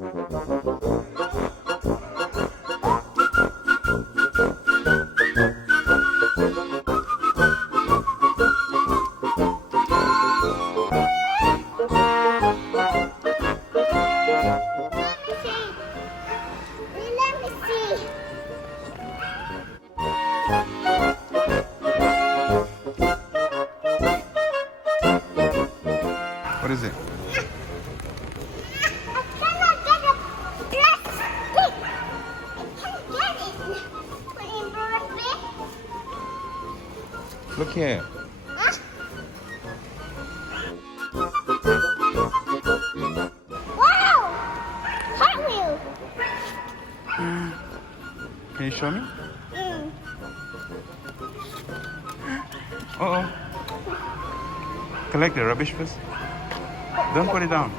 What is it? I cannot get a plastic. I can't get it. Put in plastic. Look here. Huh? Wow! Hot wheel. Can you show me? Mm. Uh-oh. Collect the rubbish first. Don't put it down.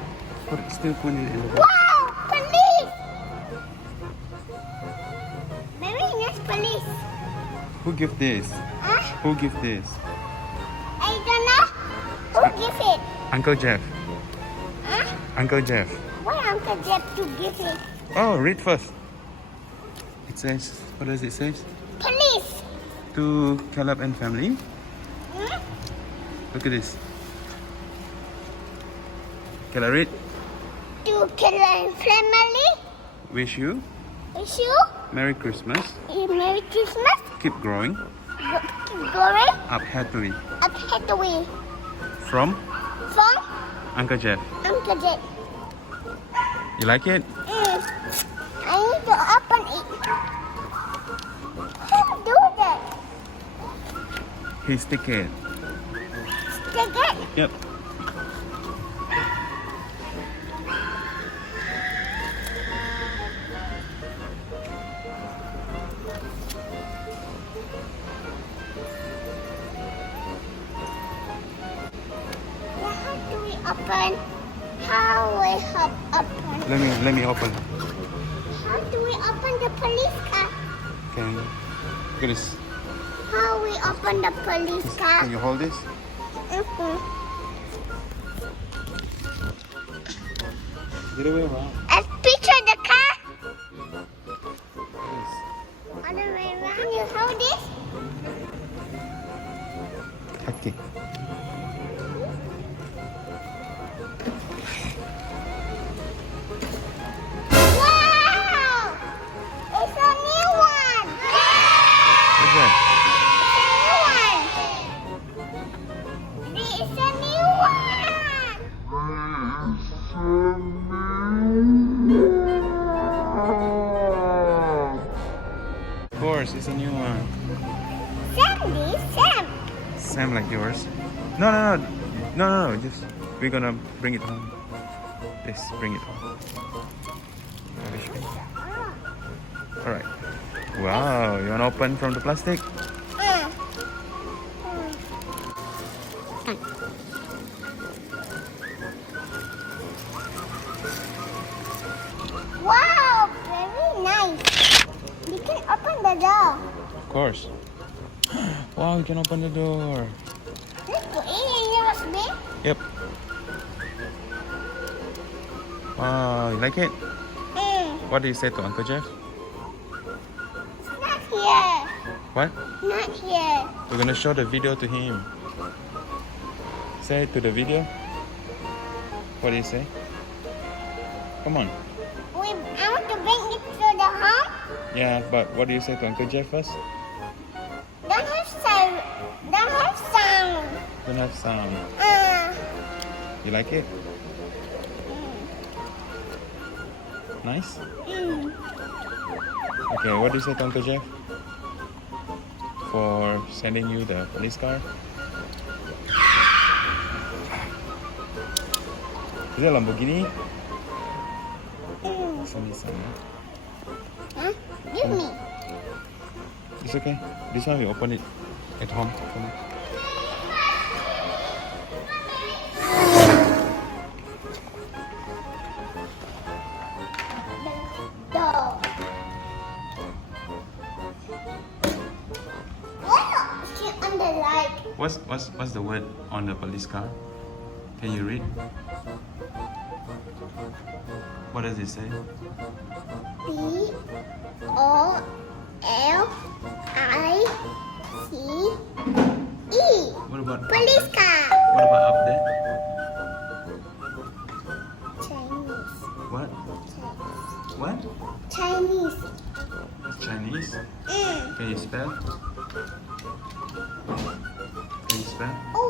Still put it in the box. Wow! Police! Maybe it's police. Who give this? Huh? Who give this? I don't know. Who give it? Uncle Jeff. Huh? Uncle Jeff. Why Uncle Jeff to give it? Oh, read first. It says, what does it say? Police. To Caleb and family. Hmm? Look at this. Can I read? To Caleb family. Wish you Wish you Merry Christmas. a Merry Christmas. Keep growing Keep going up happily. up Hathaway. From From Uncle Jeff. Uncle Jeff. You like it? I need to open it. How to do that? He stick it. Stick it. Yep. How do we open? How we open? Let me open. How do we open the police car? Can look at this. How we open the police car? Can you hold this? Get away, Ron. Let's picture the car. Yes. Other way around. You hold this. Okay. Wow! It's a new one. What's that? It's a new one. Of course, it's a new one. Sam. Same like yours. No. Just we're gonna bring it home. Yes, bring it home. All right. Wow, you wanna open from the plastic? Wow, very nice. You can open the door. Of course. Wow, you can open the door. Let's put it in USB. Yep. Wow, you like it? What do you say to Uncle Jeff? It's not here. What? Not here. We're gonna show the video to him. Say it to the video. What do you say? Come on. I want to bring it to the home. Yeah, but what do you say to Uncle Jeff first? Don't have sound. Don't have sound. Don't have sound. You like it? Nice? Okay, what do you say to Uncle Jeff? For sending you the police car? Is it a Lamborghini? It's a Nissan. Huh? Give me. It's okay. This one we open it at home. Come on. Door. Wow, she's on the light. What's the word on the police car? Can you read? What What does it say? Police. What about Police up there? car. What about up there? Chinese. What? What? Chinese. Chinese? Can you spell? Can you spell?